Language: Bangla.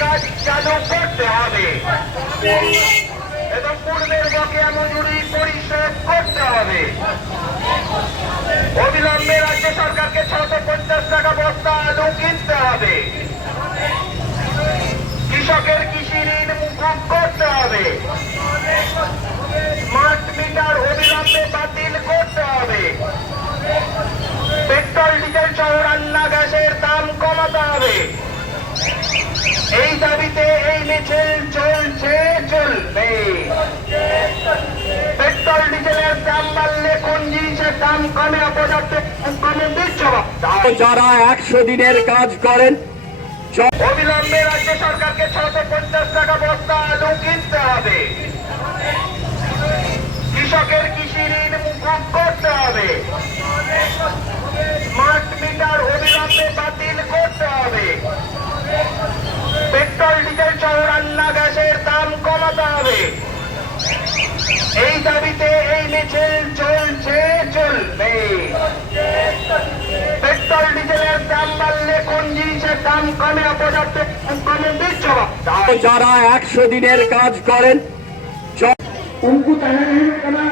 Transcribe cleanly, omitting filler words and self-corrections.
কাজ চালু করতে হবে এবং পূর্বের বকেয়া মজুরি পরিশোধ করতে হবে। অবিলম্বে রাজ্য সরকারকে 650 টাকা বস্তা আলু কিনতে হবে। কৃষকের কৃষি ঋণ মুকুব করতে হবে। স্মার্ট মিটার অবিলম্বে বাতিল করতে হবে। পেট্রোল ডিজেল সহ রান্না গ্যাসের দাম কমাতে হবে। এই দাবিতে এই মিছিল চলছে, চলবে। পেট্রোল ডিজেলের দাম বাড়লে কোন জিনিসের দাম কমে অপর্যাপ্ত কমে দিচ্ছে। যারা 100 দিনের কাজ করেন অবিলম্বে রাজ্য সরকারকে 650 টাকা বস্তা আলু কিনতে হবে। কৃষকের কৃষি ঋণ মুকুব করতে হবে। স্মার্ট মিটার অবিলম্বে বাতিল করতে হবে। পেট্রোল ডিজেল সহ রান্না গ্যাসের দাম কমাতে হবে। এই দাবিতে এই মিছিল চলছে, চলবে। পেট্রোল ডিজেলের দাম বাড়লে কোন জিনিসের দাম কমে অপর্যাপ্ত কমে দিচ্ছে। যারা 100 দিনের কাজ করেন उनको तैयार नहीं करना